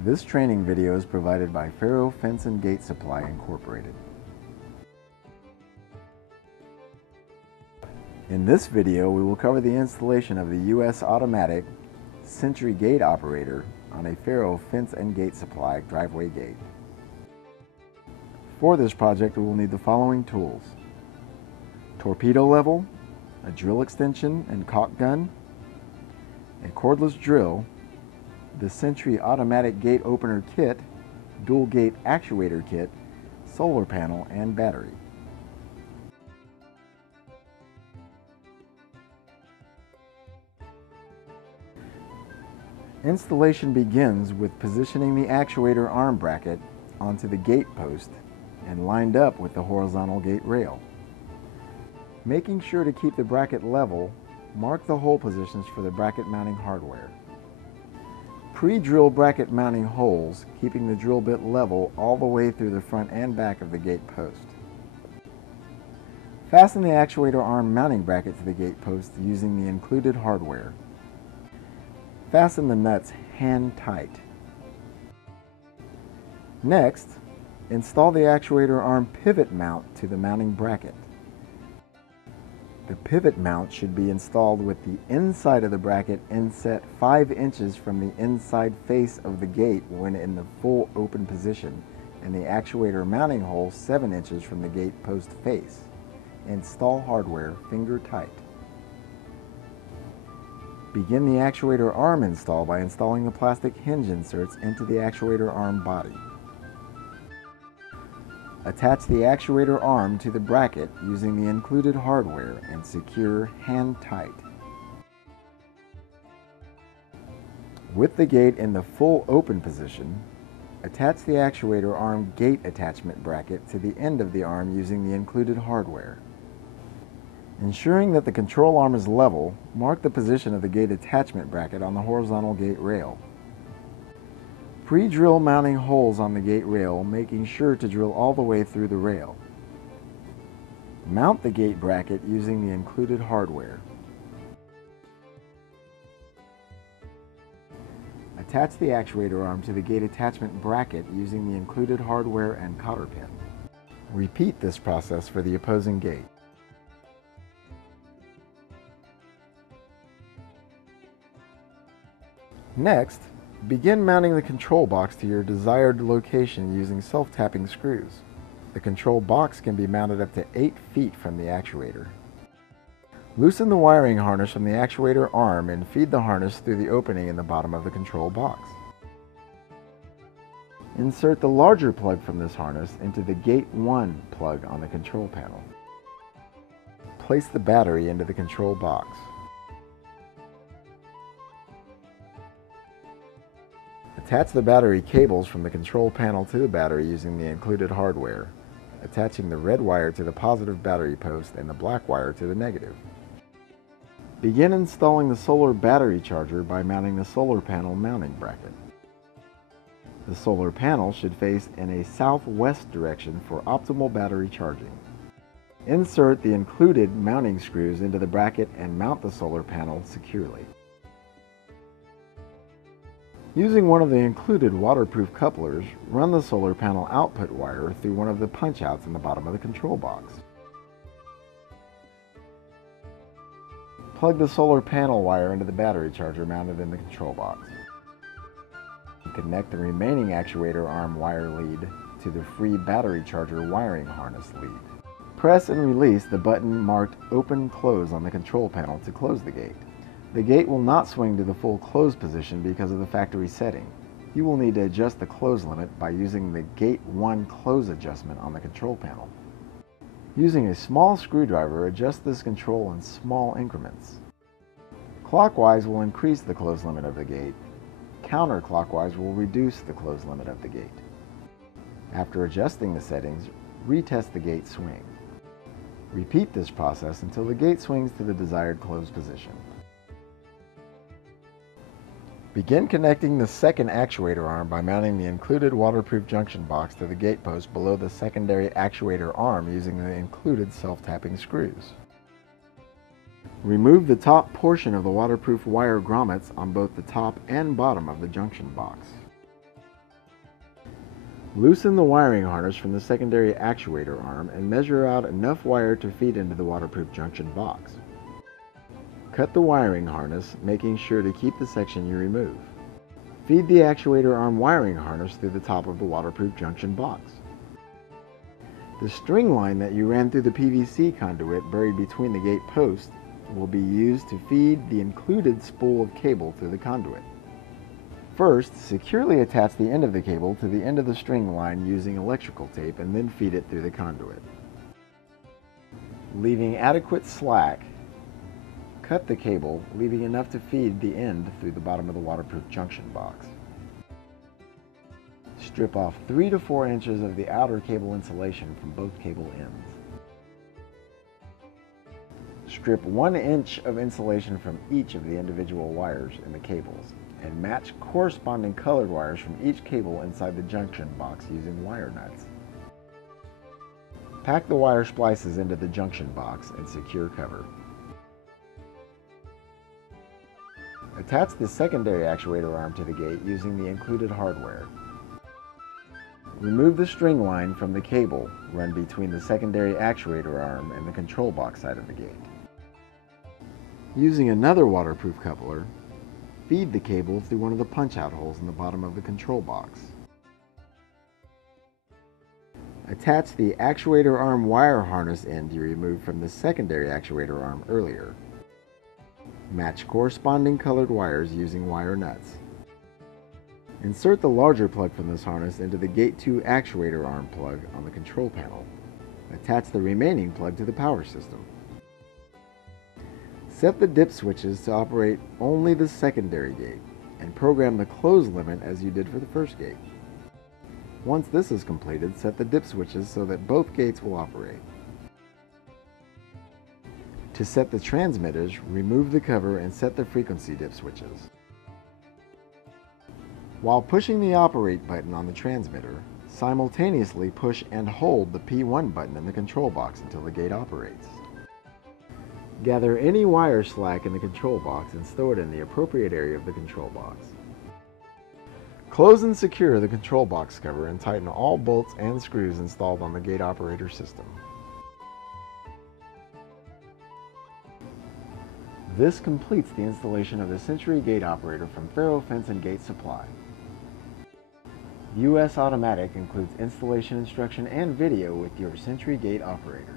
This training video is provided by Faro Fence and Gate Supply Incorporated. In this video, we will cover the installation of the U.S. automatic Sentry Gate Operator on a Faro Fence and Gate Supply driveway gate. For this project, we will need the following tools: torpedo level, a drill extension and caulk gun, a cordless drill, the Sentry Automatic Gate Opener Kit, Dual Gate Actuator Kit, solar panel, and battery. Installation begins with positioning the actuator arm bracket onto the gate post and lined up with the horizontal gate rail. Making sure to keep the bracket level, mark the hole positions for the bracket mounting hardware. Pre-drill bracket mounting holes, keeping the drill bit level all the way through the front and back of the gate post. Fasten the actuator arm mounting bracket to the gate post using the included hardware. Fasten the nuts hand tight. Next, install the actuator arm pivot mount to the mounting bracket. The pivot mount should be installed with the inside of the bracket inset 5 inches from the inside face of the gate when in the full open position, and the actuator mounting hole 7 inches from the gate post face. Install hardware finger tight. Begin the actuator arm install by installing the plastic hinge inserts into the actuator arm body. Attach the actuator arm to the bracket using the included hardware and secure hand tight. With the gate in the full open position, attach the actuator arm gate attachment bracket to the end of the arm using the included hardware. Ensuring that the control arm is level, mark the position of the gate attachment bracket on the horizontal gate rail. Pre-drill mounting holes on the gate rail, making sure to drill all the way through the rail. Mount the gate bracket using the included hardware. Attach the actuator arm to the gate attachment bracket using the included hardware and cotter pin. Repeat this process for the opposing gate. Next, begin mounting the control box to your desired location using self-tapping screws. The control box can be mounted up to 8 feet from the actuator. Loosen the wiring harness from the actuator arm and feed the harness through the opening in the bottom of the control box. Insert the larger plug from this harness into the Gate 1 plug on the control panel. Place the battery into the control box. Attach the battery cables from the control panel to the battery using the included hardware, attaching the red wire to the positive battery post and the black wire to the negative. Begin installing the solar battery charger by mounting the solar panel mounting bracket. The solar panel should face in a southwest direction for optimal battery charging. Insert the included mounting screws into the bracket and mount the solar panel securely. Using one of the included waterproof couplers, run the solar panel output wire through one of the punch-outs in the bottom of the control box. Plug the solar panel wire into the battery charger mounted in the control box. Connect the remaining actuator arm wire lead to the free battery charger wiring harness lead. Press and release the button marked Open Close on the control panel to close the gate. The gate will not swing to the full close position because of the factory setting. You will need to adjust the close limit by using the Gate 1 close adjustment on the control panel. Using a small screwdriver, adjust this control in small increments. Clockwise will increase the close limit of the gate. Counterclockwise will reduce the close limit of the gate. After adjusting the settings, retest the gate swing. Repeat this process until the gate swings to the desired close position. Begin connecting the second actuator arm by mounting the included waterproof junction box to the gate post below the secondary actuator arm using the included self-tapping screws. Remove the top portion of the waterproof wire grommets on both the top and bottom of the junction box. Loosen the wiring harness from the secondary actuator arm and measure out enough wire to feed into the waterproof junction box. Cut the wiring harness, making sure to keep the section you remove. Feed the actuator arm wiring harness through the top of the waterproof junction box. The string line that you ran through the PVC conduit buried between the gate posts will be used to feed the included spool of cable through the conduit. First, securely attach the end of the cable to the end of the string line using electrical tape and then feed it through the conduit. Leaving adequate slack, cut the cable, leaving enough to feed the end through the bottom of the waterproof junction box. Strip off 3 to 4 inches of the outer cable insulation from both cable ends. Strip 1 inch of insulation from each of the individual wires in the cables, and match corresponding colored wires from each cable inside the junction box using wire nuts. Pack the wire splices into the junction box and secure cover. Attach the secondary actuator arm to the gate using the included hardware. Remove the string line from the cable run between the secondary actuator arm and the control box side of the gate. Using another waterproof coupler, feed the cable through one of the punch-out holes in the bottom of the control box. Attach the actuator arm wire harness end you removed from the secondary actuator arm earlier. Match corresponding colored wires using wire nuts. Insert the larger plug from this harness into the Gate 2 actuator arm plug on the control panel. Attach the remaining plug to the power system. Set the dip switches to operate only the secondary gate and program the close limit as you did for the first gate. Once this is completed, set the dip switches so that both gates will operate. To set the transmitters, remove the cover and set the frequency dip switches. While pushing the operate button on the transmitter, simultaneously push and hold the P1 button in the control box until the gate operates. Gather any wire slack in the control box and stow it in the appropriate area of the control box. Close and secure the control box cover and tighten all bolts and screws installed on the gate operator system. This completes the installation of the Century Gate Operator from Faro Fence and Gate Supply. US Automatic includes installation instruction and video with your Century Gate Operator.